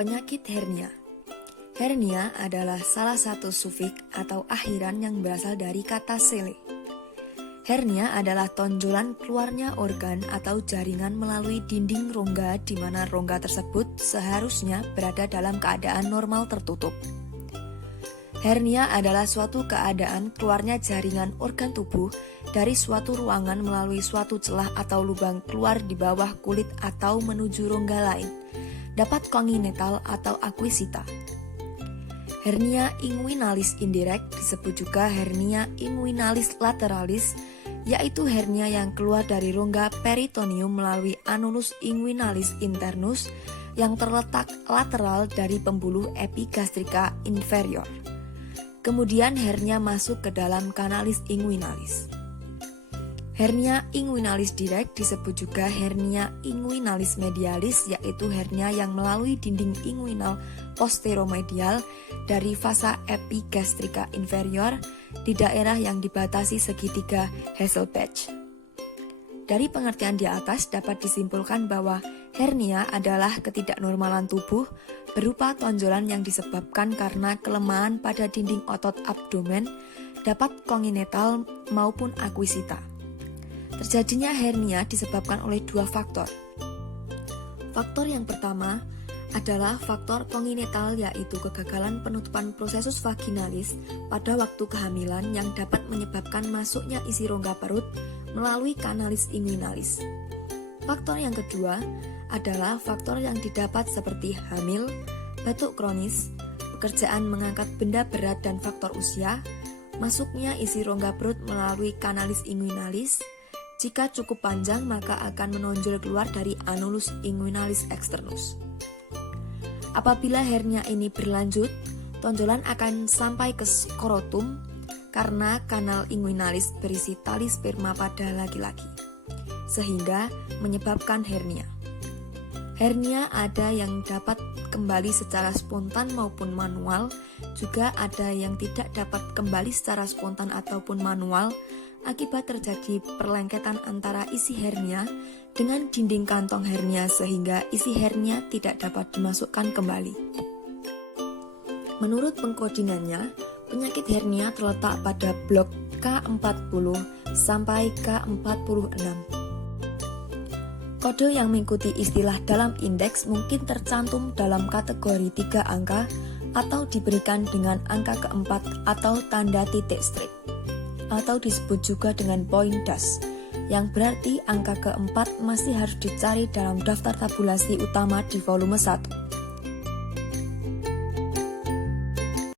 Penyakit hernia. Hernia adalah salah satu sufiks atau akhiran yang berasal dari kata sele. Hernia adalah tonjolan keluarnya organ atau jaringan melalui dinding rongga di mana rongga tersebut seharusnya berada dalam keadaan normal tertutup. Hernia adalah suatu keadaan keluarnya jaringan organ tubuh dari suatu ruangan melalui suatu celah atau lubang keluar di bawah kulit atau menuju rongga lain, dapat kongenital atau akuisita. Hernia inguinalis indirect disebut juga hernia inguinalis lateralis, yaitu hernia yang keluar dari rongga peritoneum melalui anulus inguinalis internus yang terletak lateral dari pembuluh epigastrika inferior. Kemudian hernia masuk ke dalam kanalis inguinalis. Hernia inguinalis direct disebut juga hernia inguinalis medialis, yaitu hernia yang melalui dinding inguinal posteromedial dari fasa epigastrika inferior di daerah yang dibatasi segitiga Hasselbalch. Dari pengertian di atas dapat disimpulkan bahwa hernia adalah ketidaknormalan tubuh berupa tonjolan yang disebabkan karena kelemahan pada dinding otot abdomen, dapat kongenital maupun akuisita. Terjadinya hernia disebabkan oleh dua faktor. Faktor yang pertama adalah faktor kongenital, yaitu kegagalan penutupan prosesus vaginalis pada waktu kehamilan yang dapat menyebabkan masuknya isi rongga perut melalui kanalis inguinalis. Faktor yang kedua adalah faktor yang didapat seperti hamil, batuk kronis, pekerjaan mengangkat benda berat dan faktor usia, masuknya isi rongga perut melalui kanalis inguinalis. Jika cukup panjang maka akan menonjol keluar dari anulus inguinalis externus. Apabila hernia ini berlanjut, tonjolan akan sampai ke skrotum karena kanal inguinalis berisi tali sperma pada laki-laki, sehingga menyebabkan hernia. Hernia ada yang dapat kembali secara spontan maupun manual, juga ada yang tidak dapat kembali secara spontan ataupun manual akibat terjadi perlengketan antara isi hernia dengan dinding kantong hernia sehingga isi hernia tidak dapat dimasukkan kembali. Menurut pengkodingannya, penyakit hernia terletak pada blok K40 sampai K46. Kode yang mengikuti istilah dalam indeks mungkin tercantum dalam kategori 3 angka atau diberikan dengan angka keempat atau tanda titik strip, atau disebut juga dengan point dash, yang berarti angka keempat masih harus dicari dalam daftar tabulasi utama di volume 1.